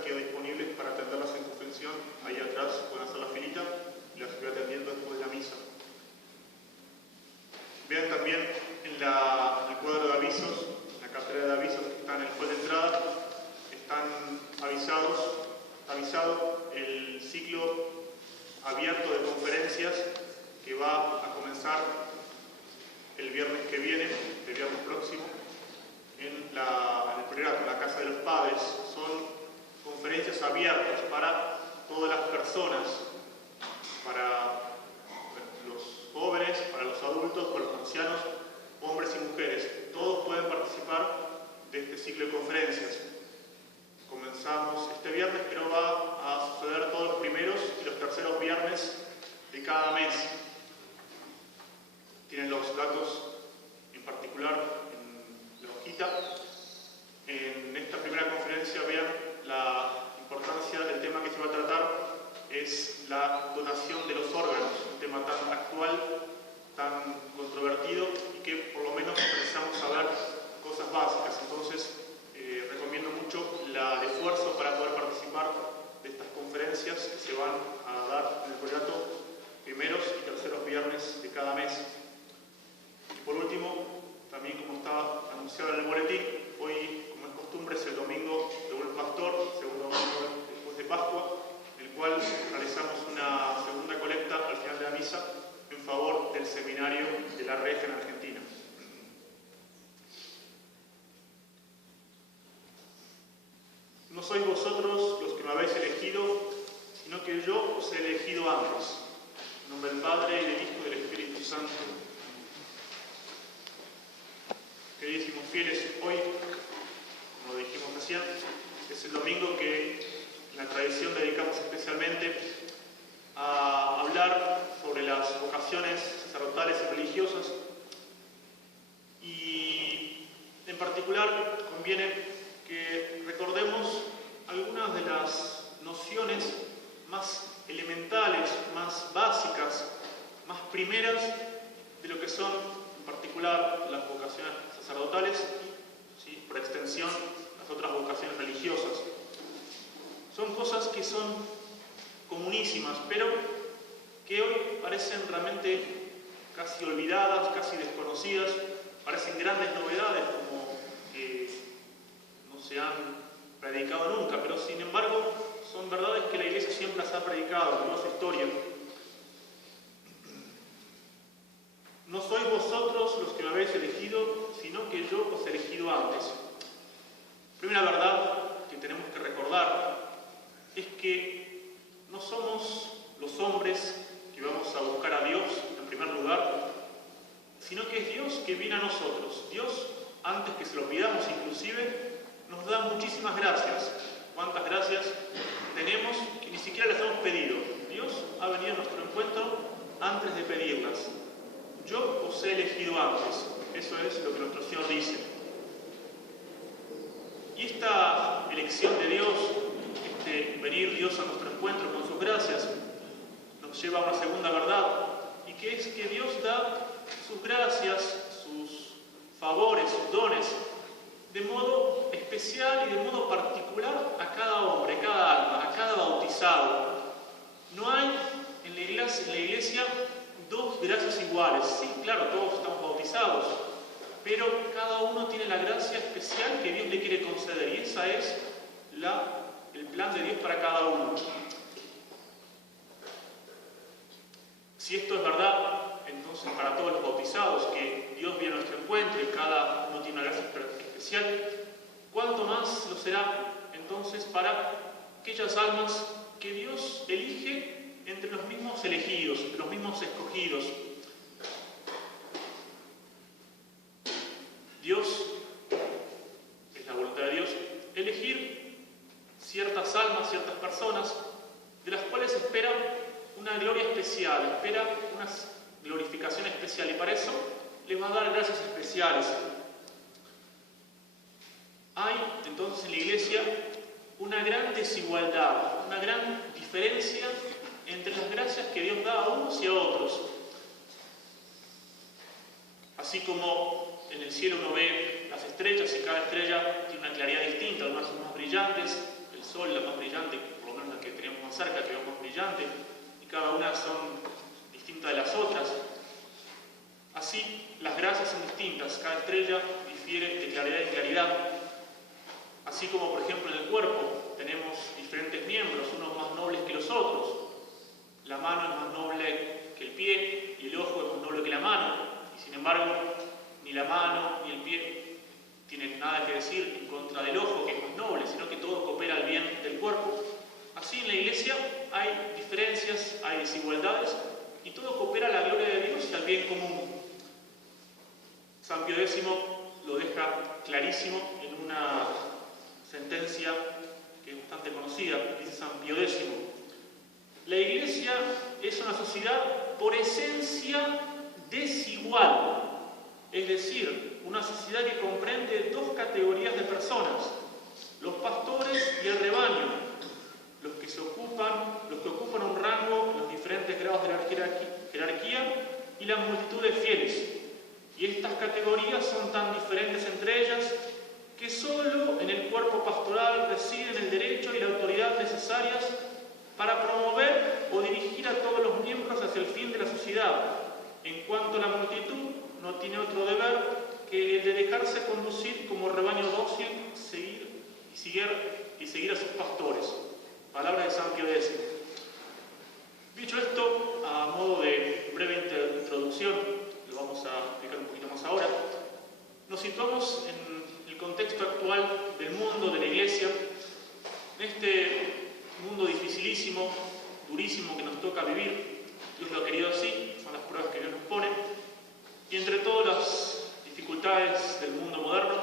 mesa queda disponible para atenderlas en confesión. Ahí atrás pueden hacer la filita y las voy atendiendo después de la misa. Vean también en el cuadro de avisos, en la cartera de avisos que está en el hall de entrada, está avisado el ciclo abierto de conferencias que va a comenzar el viernes que viene, el viernes próximo, en el priorato, en la Casa de los Padres. Son conferencias abiertas para todas las personas, para los jóvenes, para los adultos, para los ancianos, hombres y mujeres. Todos pueden participar de este ciclo de conferencias. Comenzamos este viernes, pero va a suceder todos los primeros y los terceros viernes de cada mes. Tienen los datos en particular en la hojita. En esta primera conferencia, vean la importancia del tema que se va a tratar, es la donación de los órganos, un tema tan actual, tan controvertido y que por lo menos necesitamos saber cosas básicas. Entonces, recomiendo mucho el esfuerzo para poder participar de estas conferencias que se van a dar en el priorato primeros y terceros viernes de cada mes. Y por último, también como estaba anunciado en el boletín, hoy, como es costumbre, es el domingo de Buen Pastor, segundo domingo después de Pascua, en el cual realizamos una segunda colecta al final de la misa en favor del seminario de la Regia en Argentina. No sois vosotros los que me habéis elegido, sino que yo os he elegido antes. En nombre del Padre, y del Hijo, y del Espíritu Santo. Queridísimos fieles, hoy, como dijimos recién, es el domingo que en la tradición dedicamos especialmente a hablar sobre las vocaciones sacerdotales y religiosas. Y en particular conviene que recordemos algunas de las nociones más elementales, más básicas, más primeras de lo que son en particular las vocaciones sacerdotales, ¿sí? Por extensión las otras vocaciones religiosas. Son cosas que son comunísimas, pero que hoy parecen realmente casi olvidadas, casi desconocidas, parecen grandes novedades como que no se han predicado nunca, pero sin embargo son verdades que la Iglesia siempre las ha predicado en toda su historia. No sois vosotros los que me habéis elegido, sino que yo os he elegido antes. Primera verdad que tenemos que recordar es que no somos los hombres que vamos a buscar a Dios en primer lugar, sino que es Dios que viene a nosotros. Dios, antes que se lo pidamos inclusive, nos da muchísimas gracias. ¿Cuántas gracias tenemos que ni siquiera las hemos pedido? Dios ha venido a nuestro encuentro antes de pedirlas. Yo os he elegido antes. Eso es lo que nuestro Señor dice. Y esta elección de Dios, venir Dios a nuestro encuentro con sus gracias, nos lleva a una segunda verdad, y que es que Dios da sus gracias, sus favores, sus dones, de modo especial y de modo particular a cada hombre, a cada alma, a cada bautizado. No hay en la iglesia dos gracias iguales. Sí, claro, todos estamos bautizados, pero cada uno tiene la gracia especial que Dios le quiere conceder, y esa es el plan de Dios para cada uno. Si esto es verdad, entonces para todos los bautizados, que Dios viene a nuestro encuentro y cada uno tiene una gracia especial, ¿cuánto más lo será entonces para aquellas almas que Dios elige entre los mismos elegidos, entre los mismos escogidos? Dios, es la voluntad de Dios, elegir ciertas almas, ciertas personas, de las cuales espera una gloria especial, espera una glorificación especial, y para eso les va a dar gracias especiales. Hay entonces en la Iglesia una gran desigualdad, una gran diferencia entre las gracias que Dios da a unos y a otros. Así como en el cielo uno ve las estrellas y cada estrella tiene una claridad distinta, algunas son más brillantes, el sol, la más brillante, por lo menos la que tenemos más cerca, que vemos más brillante, y cada una son distintas de las otras. Así, las gracias son distintas, cada estrella difiere de claridad en claridad. Así como, por ejemplo, en el cuerpo tenemos diferentes miembros, unos más nobles que los otros. La mano es más noble que el pie y el ojo es más noble que la mano. Y sin embargo, ni la mano ni el pie tienen nada que decir en contra del ojo, que es más noble, sino que todo coopera al bien del cuerpo. Así en la Iglesia hay diferencias, hay desigualdades, y todo coopera a la gloria de Dios y al bien común. San Pío X lo deja clarísimo en una sentencia que es bastante conocida. Dice San Pío X: la Iglesia es una sociedad por esencia desigual, es decir, una sociedad que comprende dos categorías de personas: los pastores y el rebaño, los que ocupan un rango en los diferentes grados de la jerarquía, y la multitud de fieles. Y estas categorías son tan diferentes entre ellas que solo en el cuerpo pastoral residen el derecho y la autoridad necesarias para promover o dirigir a todos los miembros hacia el fin de la sociedad. En cuanto a la multitud, no tiene otro deber que el de dejarse conducir como rebaño dócil y seguir a sus pastores. Palabra de San Pío X. Dicho esto, a modo de breve introducción, lo vamos a explicar un poquito más ahora, nos situamos en el contexto actual del mundo, de la Iglesia, en este mundo dificilísimo, durísimo que nos toca vivir. Dios lo ha querido así, son las pruebas que Dios nos pone, y entre todas las dificultades del mundo moderno,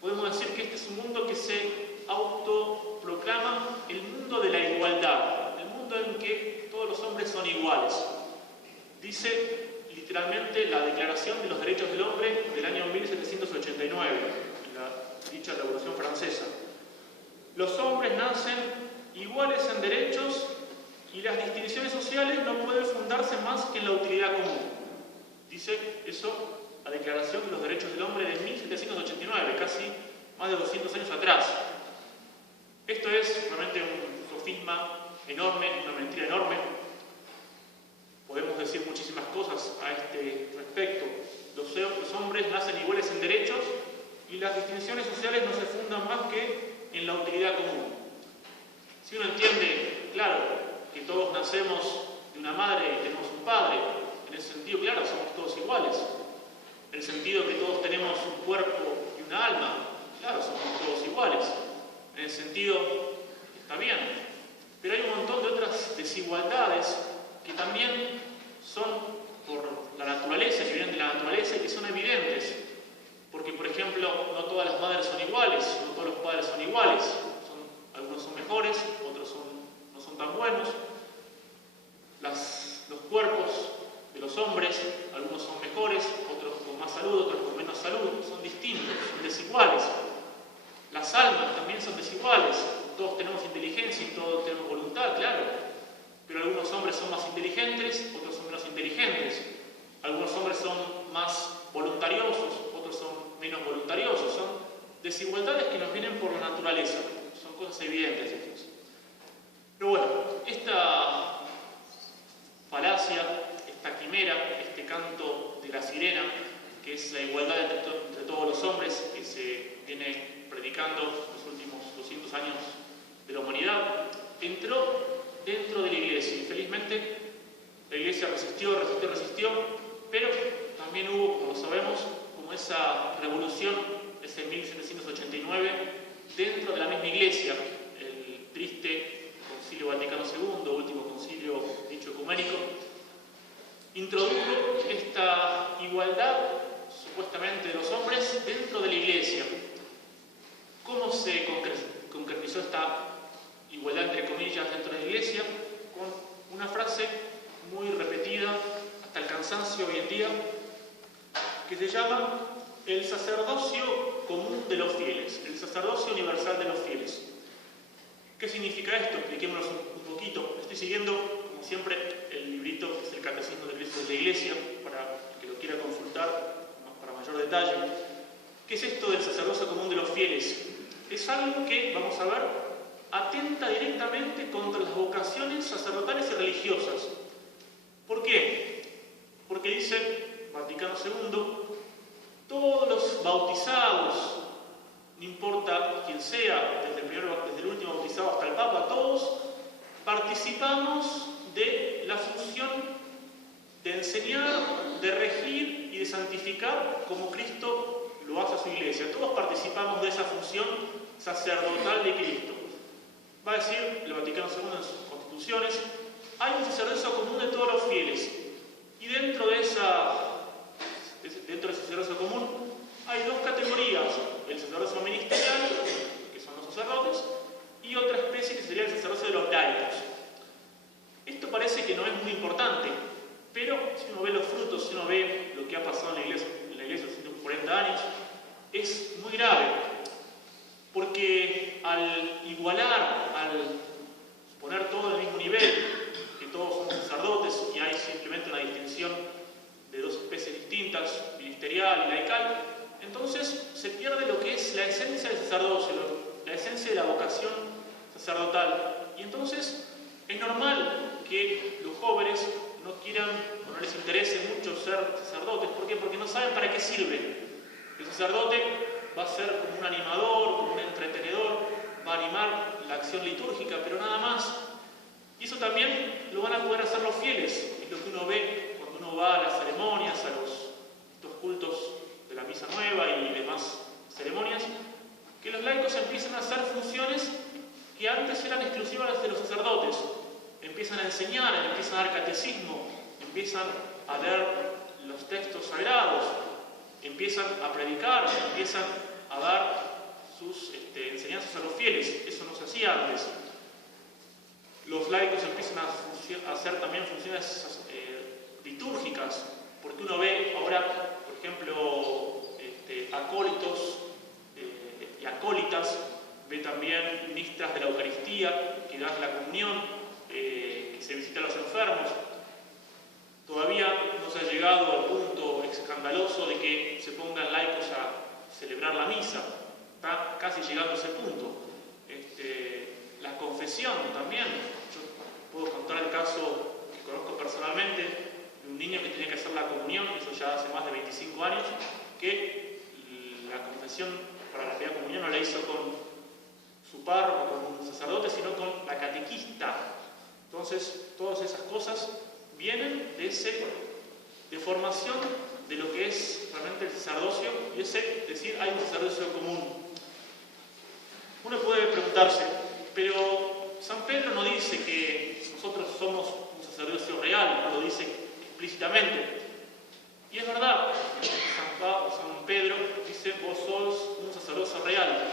podemos decir que este es un mundo que se autoproclama el mundo de la igualdad, el mundo en que todos los hombres son iguales. Dice literalmente la Declaración de los Derechos del Hombre del año 1789, la dicha Revolución Francesa. Los hombres nacen iguales en derechos y las distinciones sociales no pueden fundarse más que en la utilidad común. Dice eso la Declaración de los Derechos del Hombre de 1789, casi más de 200 años atrás. Esto es realmente un sofisma enorme, una mentira enorme. Podemos decir muchísimas cosas a este respecto. Los hombres nacen iguales en derechos y las distinciones sociales no se fundan más que en la utilidad común. Si uno entiende, claro, que todos nacemos de una madre y tenemos un padre, en ese sentido, claro, somos todos iguales. En el sentido que todos tenemos un cuerpo y una alma, claro, somos todos iguales. En el sentido, está bien. Pero hay un montón de otras desigualdades que también son por la naturaleza, que vienen de la naturaleza y que son evidentes. Porque, por ejemplo, no todas las madres son iguales, no todos los padres son iguales. Algunos son mejores, otros no son tan buenos. Los cuerpos de los hombres, algunos son mejores, otros con más salud, otros con menos salud, son distintos, son desiguales. Las almas también son desiguales. Todos tenemos inteligencia y todos tenemos voluntad, claro. Pero algunos hombres son más inteligentes, otros son menos inteligentes. Algunos hombres son más voluntariosos, otros son menos voluntariosos. Son desigualdades que nos vienen por la naturaleza. Son cosas evidentes estas. Pero bueno, esta falacia, esta quimera, este canto de la sirena, que es la igualdad entre todos los hombres, que se viene predicando los últimos 200 años de la humanidad, entró dentro de la Iglesia. Infelizmente, la Iglesia resistió, pero también hubo, como lo sabemos, como esa revolución, ese 1789, dentro de la misma Iglesia, el triste Concilio Vaticano II, último concilio dicho ecuménico, introdujo esta igualdad, supuestamente, de los hombres dentro de la Iglesia. ¿Cómo se concretizó esta igualdad, entre comillas, dentro de la Iglesia? Con una frase muy repetida hasta el cansancio hoy en día, que se llama el sacerdocio común de los fieles, el sacerdocio universal de los fieles. ¿Qué significa esto? Expliquémonos un poquito. Estoy siguiendo, como siempre, el librito que es el Catecismo de la Iglesia, para el que lo quiera consultar para mayor detalle. ¿Qué es esto del sacerdocio común de los fieles? es algo que, vamos a ver, atenta directamente contra las vocaciones sacerdotales y religiosas. ¿Por qué? Porque dice Vaticano II, todos los bautizados, no importa quién sea, desde el último bautizado hasta el Papa, todos participamos de la función de enseñar, de regir y de santificar como Cristo lo hace a su Iglesia. Todos participamos de esa función sacerdotal de Cristo. Va a decir el Vaticano II en sus constituciones, hay un sacerdocio común de todos los fieles. Y dentro de ese sacerdocio común hay dos categorías, el sacerdocio ministerial, que son los sacerdotes, y otra especie que sería el sacerdocio de los laicos. Esto parece que no es muy importante, pero si uno ve los frutos, si uno ve lo que ha pasado en la iglesia en los últimos 40 años, es muy grave, porque al igualar, al poner todo en el mismo nivel, que todos somos sacerdotes y hay simplemente una distinción de dos especies distintas, ministerial y laical, entonces se pierde lo que es la esencia del sacerdocio, la esencia de la vocación sacerdotal. Y entonces es normal que los jóvenes no quieran o no les interese mucho ser sacerdotes. ¿Por qué? Porque no saben para qué sirve. El sacerdote va a ser como un animador, como un entretenedor, va a animar la acción litúrgica, pero nada más. Y eso también lo van a poder hacer los fieles. Es lo que uno ve cuando uno va a las ceremonias, a estos cultos de la misa nueva y demás ceremonias, que los laicos empiezan a hacer funciones que antes eran exclusivas de los sacerdotes. Empiezan a enseñar, empiezan a dar catecismo, empiezan a leer los textos sagrados, empiezan a predicar, empiezan a dar sus enseñanzas a los fieles. Eso no se hacía antes. Los laicos empiezan a hacer también funciones litúrgicas, porque uno ve ahora, por ejemplo, acólitos y acólitas, ve también ministras de la Eucaristía que dan la comunión, que se visitan a los enfermos. Todavía no se ha llegado al punto escandaloso de que se pongan laicos a celebrar la misa. Está casi llegando a ese punto. La confesión también. Yo puedo contar el caso que conozco personalmente de un niño que tenía que hacer la comunión, eso ya hace más de 25 años, que la confesión para la primera comunión no la hizo con su párroco, con un sacerdote, sino con la catequista. Entonces, todas esas cosas vienen de formación de lo que es realmente el sacerdocio, y es decir, hay un sacerdocio común. Uno puede preguntarse, pero San Pedro no dice que nosotros somos un sacerdocio real, no lo dice explícitamente. Y es verdad, San Pedro dice, vos sos un sacerdocio real.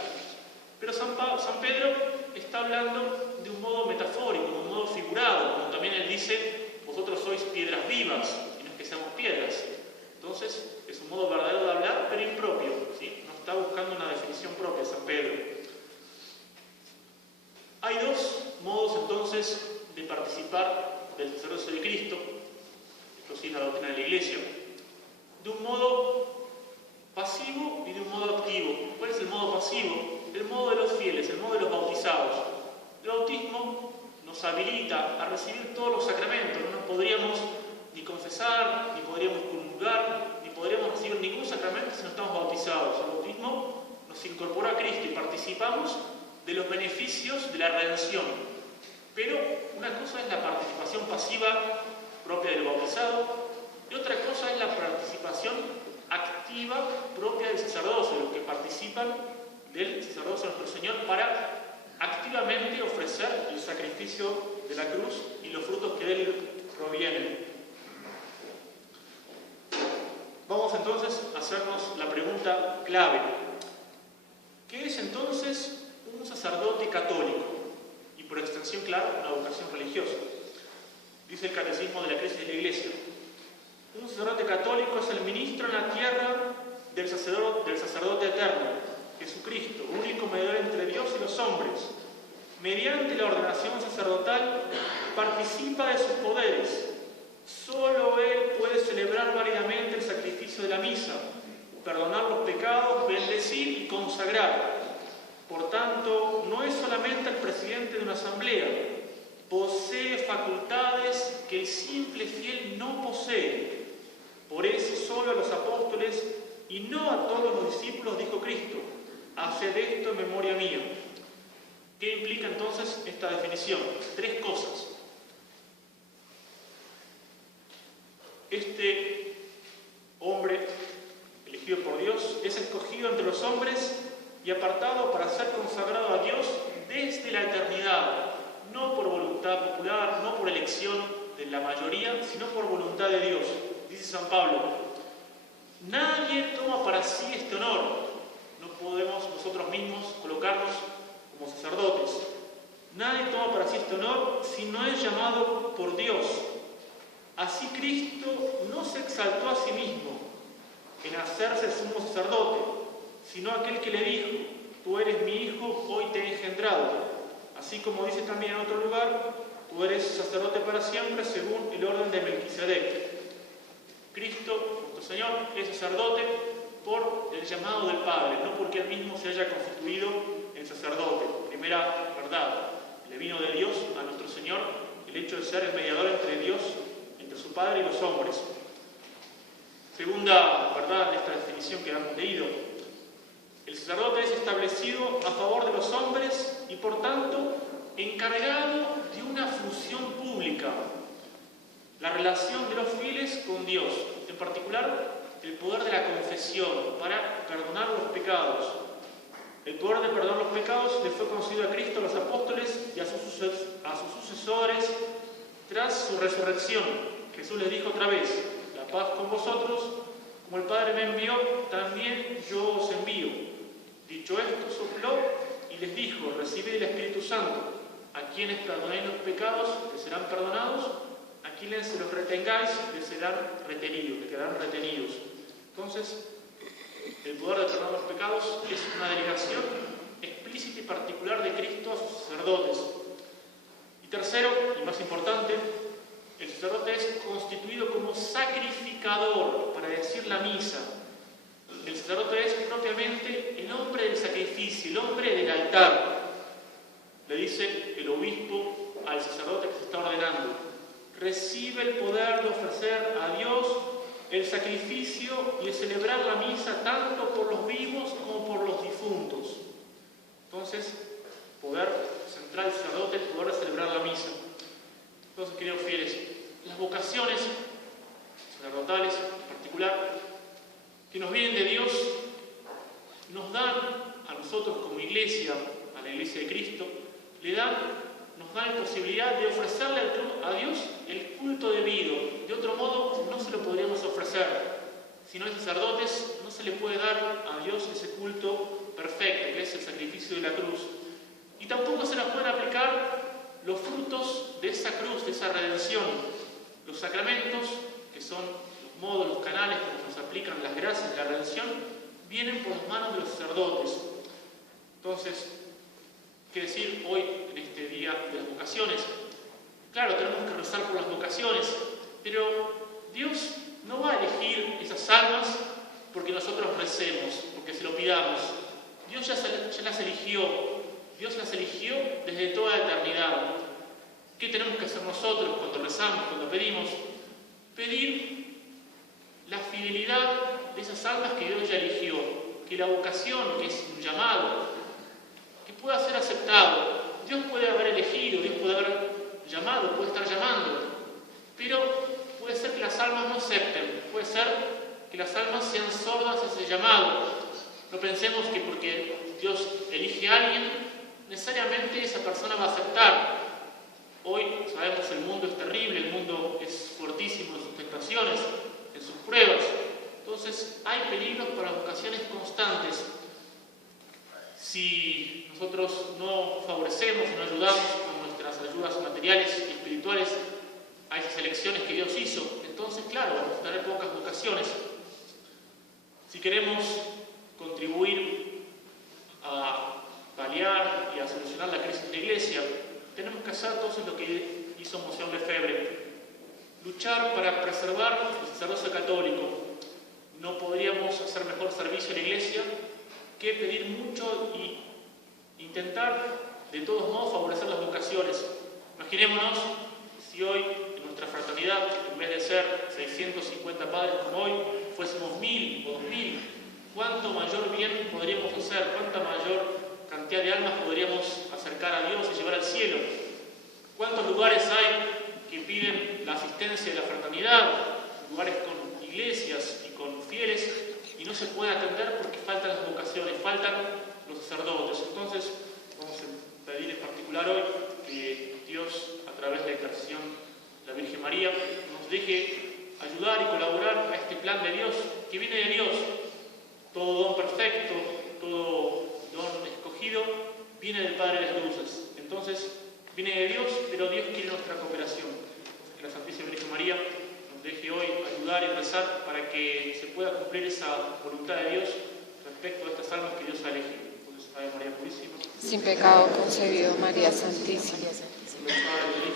Pero San Pedro está hablando de un modo metafórico, de un modo figurado, como también él dice, vosotros sois piedras vivas, y no es que seamos piedras. Entonces, es un modo verdadero de hablar, pero impropio, ¿sí? No está buscando una definición propia San Pedro. Hay dos modos, entonces, de participar del sacerdocio de Cristo. Esto sí es la doctrina de la Iglesia. De un modo pasivo y de un modo activo. ¿Cuál es el modo pasivo? El modo de los fieles, el modo de los bautizados. El bautismo nos habilita a recibir todos los sacramentos. No nos podríamos ni confesar, ni podríamos comulgar, ni podríamos recibir ningún sacramento si no estamos bautizados. El bautismo nos incorpora a Cristo y participamos de los beneficios de la redención. Pero una cosa es la participación pasiva propia del bautizado y otra cosa es la participación activa propia del sacerdocio, los que participan del sacerdocio de nuestro Señor para activamente ofrecer el sacrificio de la cruz y los frutos que de él provienen. Vamos entonces a hacernos la pregunta clave. ¿Qué es entonces un sacerdote católico? Y por extensión, claro, una vocación religiosa. Dice el Catecismo de la Crisis de la Iglesia. Un sacerdote católico es el ministro en la tierra del sacerdote eterno, Jesucristo, único mediador entre Dios y los hombres. Mediante la ordenación sacerdotal participa de sus poderes. Solo Él puede celebrar válidamente el sacrificio de la misa, perdonar los pecados, bendecir y consagrar. Por tanto, no es solamente el presidente de una asamblea, posee facultades que el simple fiel no posee. Por eso solo a los apóstoles y no a todos los discípulos dijo Cristo: haced esto en memoria mía. ¿Qué implica entonces esta definición? 3 cosas. Este hombre elegido por Dios es escogido entre los hombres y apartado para ser consagrado a Dios desde la eternidad, no por voluntad popular, no por elección de la mayoría, sino por voluntad de Dios. Dice San Pablo: nadie toma para sí este honor. No podemos nosotros mismos colocarnos como sacerdotes. Nadie toma para sí este honor si no es llamado por Dios. Así Cristo no se exaltó a sí mismo en hacerse sumo sacerdote, sino aquel que le dijo: tú eres mi hijo, hoy te he engendrado. Así como dice también en otro lugar: tú eres sacerdote para siempre según el orden de Melquisedec. Cristo, nuestro Señor, es sacerdote por el llamado del Padre, no porque él mismo se haya constituido en sacerdote. Primera verdad, le vino de Dios a nuestro Señor el hecho de ser el mediador entre Dios, entre su Padre y los hombres. Segunda verdad de esta definición que hemos leído: el sacerdote es establecido a favor de los hombres y por tanto encargado de una función pública, la relación de los fieles con Dios, en particular el poder de la confesión para perdonar los pecados. El poder de perdonar los pecados le fue concedido a Cristo, a los apóstoles y a sus sucesores tras su resurrección. Jesús les dijo otra vez: la paz con vosotros, como el Padre me envió, también yo os envío. Dicho esto, sopló y les dijo: recibid el Espíritu Santo. A quienes perdonáis los pecados, les serán perdonados; a quienes se los retengáis, les serán retenidos, les quedarán retenidos. Entonces, el poder de perdonar los pecados es una delegación explícita y particular de Cristo a sus sacerdotes. Y tercero, y más importante, el sacerdote es constituido como sacrificador, para decir la misa. El sacerdote es propiamente el hombre del sacrificio, el hombre del altar. Le dice el obispo al sacerdote que se está ordenando: recibe el poder de ofrecer a Dios el sacrificio y de celebrar la misa tanto por los vivos como por los difuntos. Entonces, poder central del sacerdote, el poder de celebrar la misa. Entonces, queridos fieles, las vocaciones sacerdotales en particular, que nos vienen de Dios, nos dan a nosotros como iglesia, a la iglesia de Cristo, nos dan la posibilidad de ofrecerle a Dios el culto debido. De otro modo, no se lo podríamos ofrecer. Si no hay sacerdotes, no se le puede dar a Dios ese culto perfecto, que es el sacrificio de la cruz. Y tampoco se nos pueden aplicar los frutos de esa cruz, de esa redención. Los sacramentos, que son los modos, los canales que nos aplican las gracias de la redención, vienen por las manos de los sacerdotes. Entonces, ¿qué decir hoy en este día de las vocaciones? Claro, tenemos que rezar por las vocaciones, pero Dios no va a elegir esas almas porque nosotros recemos, porque se lo pidamos. Dios ya las eligió. Dios las eligió desde toda la eternidad. ¿Qué tenemos que hacer nosotros cuando rezamos, cuando pedimos? Pedir la fidelidad de esas almas que Dios ya eligió, que la vocación, que es un llamado, que pueda ser aceptado. Dios puede haber elegido, Dios puede haber llamado, puede estar llamando, pero puede ser que las almas no acepten, puede ser que las almas sean sordas a ese llamado. No pensemos que porque Dios elige a alguien, necesariamente esa persona va a aceptar. Hoy sabemos el mundo es terrible, el mundo es fortísimo en sus tentaciones, en sus pruebas. Entonces hay peligros para vocaciones constantes. Si nosotros no favorecemos y no ayudamos con nuestras ayudas materiales y espirituales a esas elecciones que Dios hizo, entonces, claro, vamos a tener pocas vocaciones. Si queremos contribuir a paliar y a solucionar la crisis de la Iglesia, tenemos que hacer entonces lo que hizo Monseñor Lefebvre: luchar para preservar el sacerdocio católico. No podríamos hacer mejor servicio a la Iglesia que pedir mucho y Intentar, de todos modos, favorecer las vocaciones. Imaginémonos si hoy, en nuestra fraternidad, en vez de ser 650 padres como hoy, fuésemos 1000 o 2000. ¿Cuánto mayor bien podríamos hacer? ¿Cuánta mayor cantidad de almas podríamos acercar a Dios y llevar al cielo? ¿Cuántos lugares hay que piden la asistencia de la fraternidad? Lugares con iglesias y con fieles, y no se puede atender porque faltan las vocaciones, faltan los sacerdotes. Entonces, vamos a pedir en particular hoy que Dios, a través de la intercesión de la Virgen María, nos deje ayudar y colaborar a este plan de Dios, que viene de Dios. Todo don perfecto, todo don escogido, viene del Padre de las Luces. Entonces, viene de Dios, pero Dios quiere nuestra cooperación. Que la Santísima Virgen María nos deje hoy ayudar y rezar para que se pueda cumplir esa voluntad de Dios respecto a estas almas que Dios ha elegido. Entonces, Ave María Purísima. Sin pecado concebido, María Santísima. Padre,